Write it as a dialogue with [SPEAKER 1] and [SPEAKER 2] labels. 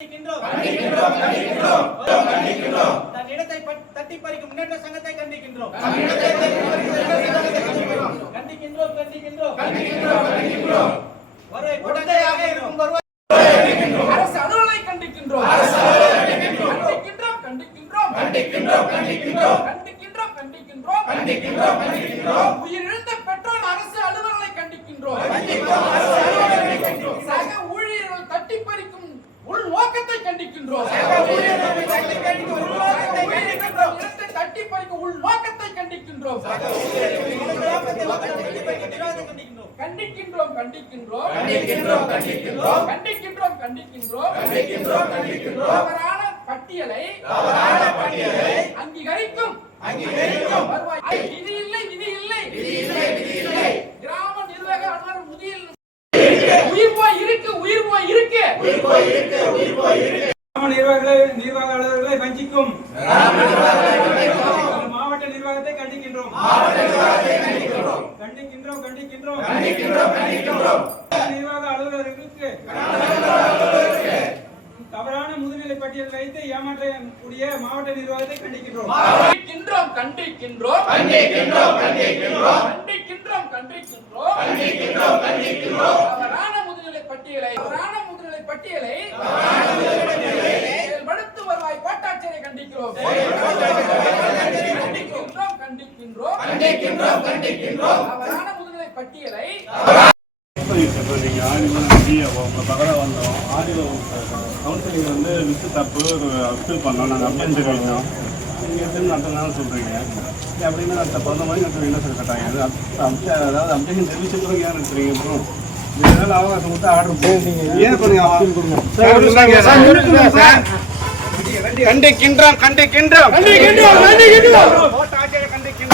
[SPEAKER 1] கண்டிக்கின்றோம். தன் இடத்தை பட்- தட்டி பறிக்கும் முன்னேற்ற சங்கத்தை கண்டிக்கின்றோம். கண்டிக்கின்றோம். கண்டிக்கின்றோம் வருவாய் கொட்டையாக இருக்கும் வருவாய்.
[SPEAKER 2] அரசு அலுவலை கண்டிக்கின்றோம். கண்டிக்கின்றோம். கண்டிக்கின்றோம் கண்டிக்கின்றோம். கண்டிக்கின்றோம் உயிரிழந்த பெற்றோர் அரசு அலுவலர்களை கண்டிக்கின்றோம். சக ஊழியர்கள் தட்டி பறிக்கும் உள் நோக்கத்தை கண்டிக்கின்றோம் ஊழியர்கள் இடத்தை தட்டி பறிக்கும் உள் நோக்கத்தை கண்டிக்கின்றோம் கண்டிக்கின்றோம். கண்டிக்கின்றோம் கண்டிக்கின்றோம். கண்டிக்கின்றோம் கண்டிக்கின்றோம். தவறான பட்டியலை அங்கீகரிக்கும். வருவாய். விதி இல்லை விதி இல்லை. கிராம நிர்வாக அலுவலர் முதியில் உயிர் போய் இருக்கு உயிர் போய் இருக்கு.
[SPEAKER 3] கிராம நிர்வாகிகளை நிர்வாக அலுவலர்களை வஞ்சிக்கும். மாவட்ட கண்டிக்கின்றோம். கண்டிக்கின்றோம் கண்டிக்கின்றோம். நிர்வாக அலுவலர்களுக்கு தவறான முதுநிலை பட்டியல் வைத்து ஏமாற்றக்கூடிய மாவட்ட நிர்வாகத்தை கண்டிக்கின்றோம்.
[SPEAKER 2] கண்டிக்கின்றோம் கண்டிக்கின்றோம். கண்டிக்கின்றோம் கண்டிக்கின்றோம். தவறான முதுநிலை பட்டியலை தவறான முதுநிலை பட்டியலை செயல்படுத்து வருவாய் கோட்டாட்சியரை கண்டிக்கிறோம். கண்டிக்கின்றோம் கண்டிக்கின்றோம். பட்டியலை
[SPEAKER 4] இப்போ நீங்கள் ஆடியோ வெளியே உங்கள் பக்கத்தில் வந்தோம் ஆடியோ கவுன்சிலிங் வந்து வித்து தப்பு அப்சல் பண்ணோம் நாங்கள் அப்ளை தெரிவித்தோம் நீங்கள் எத்தனை நடத்தினாலும் சொல்கிறீங்க அப்படின்னு அந்த பிறந்த மாதிரி நடத்துறீங்க என்ன சொல்லி கேட்டாங்க அதாவது அப்ளிகேஷன் தெரிவிச்சிட்டு ஏன் நடத்துறீங்க அப்புறம் இதனால அவகாசம் கொடுத்து ஆர்டர் போடுங்க ஏன் பண்ணுங்க கண்டிக்கின்றோம். கண்டிக்கின்றோம் கண்டிக்கின்றோம்.